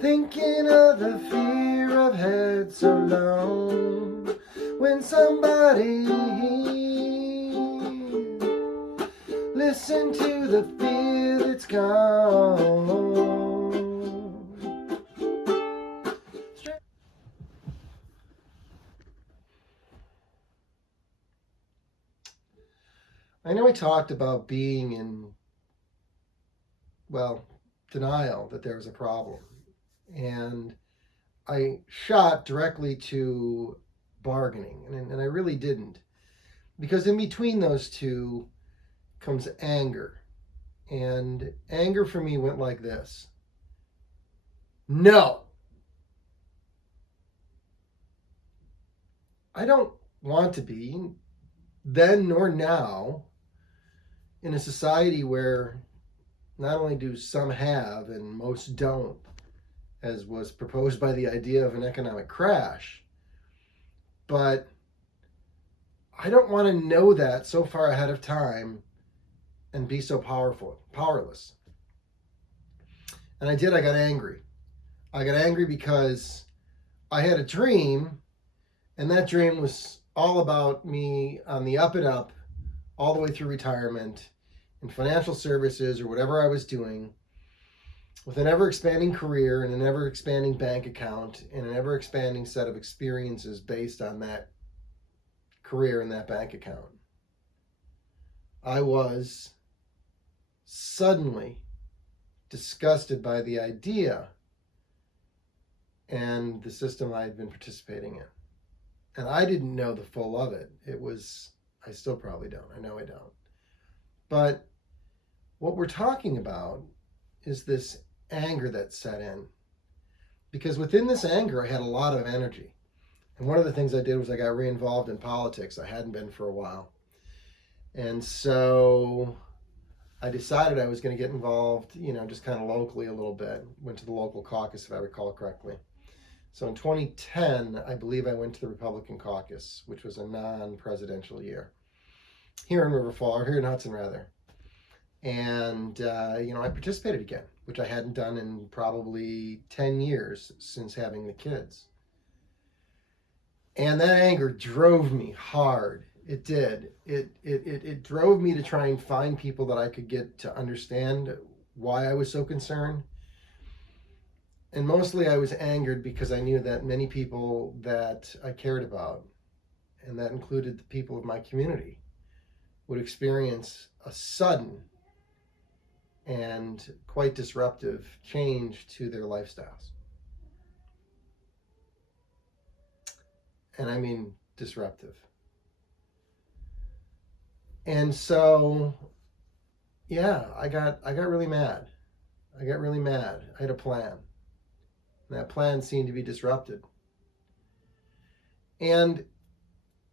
Thinking of the fear I've had so long. When somebody listen to the fear that's gone. I know I talked about being in, well, denial that there was a problem. And I shot directly to bargaining, and I really didn't. Because in between those two comes anger. And anger for me went like this: no, I don't want to be, then nor now, in a society where not only do some have and most don't, as was proposed by the idea of an economic crash, but I don't want to know that so far ahead of time and be so powerless. And I did. I got angry. I got angry because I had a dream, and that dream was all about me on the up and up, all the way through retirement, in financial services or whatever I was doing, with an ever expanding career and an ever expanding bank account and an ever expanding set of experiences based on that career and that bank account. I was suddenly disgusted by the idea and the system I had been participating in. And I didn't know the full of it. I still probably don't. I know I don't. But what we're talking about is this anger that set in. Because within this anger, I had a lot of energy. And one of the things I did was I got re-involved in politics. I hadn't been for a while. And so I decided I was going to get involved, just kind of locally a little bit. Went to the local caucus, if I recall correctly. So in 2010, I believe I went to the Republican caucus, which was a non-presidential year, here in River Falls, or here in Hudson, rather. And, I participated again, which I hadn't done in probably 10 years since having the kids. And that anger drove me hard. It did. It drove me to try and find people that I could get to understand why I was so concerned. And mostly I was angered because I knew that many people that I cared about, and that included the people of my community, would experience a sudden and quite disruptive change to their lifestyles. And I mean disruptive. And so, yeah, I got really mad. I had a plan. And that plan seemed to be disrupted. And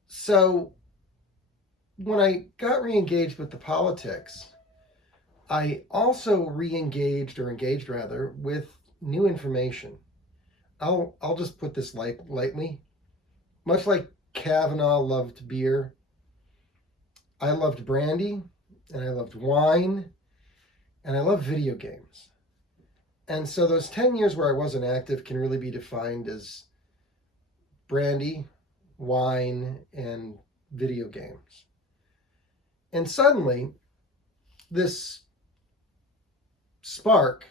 so when I got re-engaged with the politics, I also engaged with new information. I'll just put this lightly. Much like Kavanaugh loved beer, I loved brandy, and I loved wine, and I loved video games. And so those 10 years where I wasn't active can really be defined as brandy, wine, and video games. And suddenly, this spark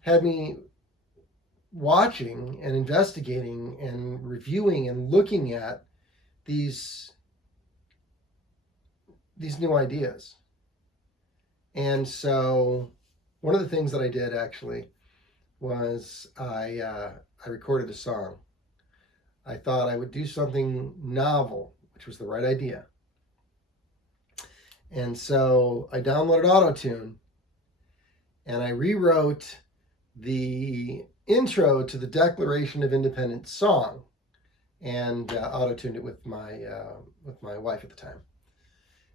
had me watching and investigating and reviewing and looking at these new ideas. And so one of the things that I did actually was I recorded a song. I thought I would do something novel, which was the right idea. And so I downloaded Auto-Tune and I rewrote the intro to the Declaration of Independence song and auto-tuned it with my wife at the time.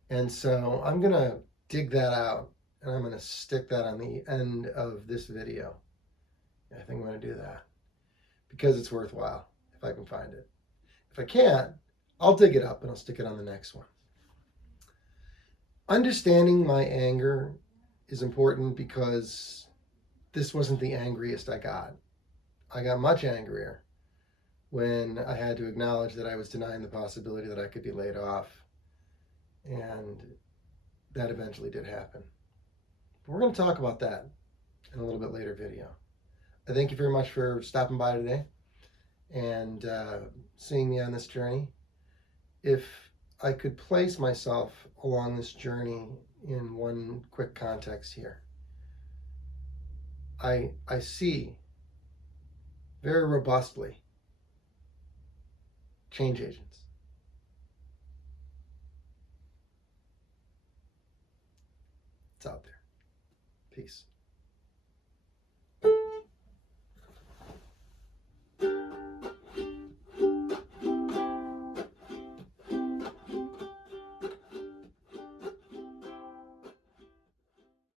And so I'm going to dig that out and I'm going to stick that on the end of this video. I think I'm going to do that because it's worthwhile if I can find it. If I can't, I'll dig it up and I'll stick it on the next one. Understanding my anger is important because this wasn't the angriest I got. I got much angrier when I had to acknowledge that I was denying the possibility that I could be laid off. And that eventually did happen. But we're going to talk about that in a little bit later video. I thank you very much for stopping by today and seeing me on this journey. If I could place myself along this journey in one quick context here, I see very robustly change agents. It's out there. Peace.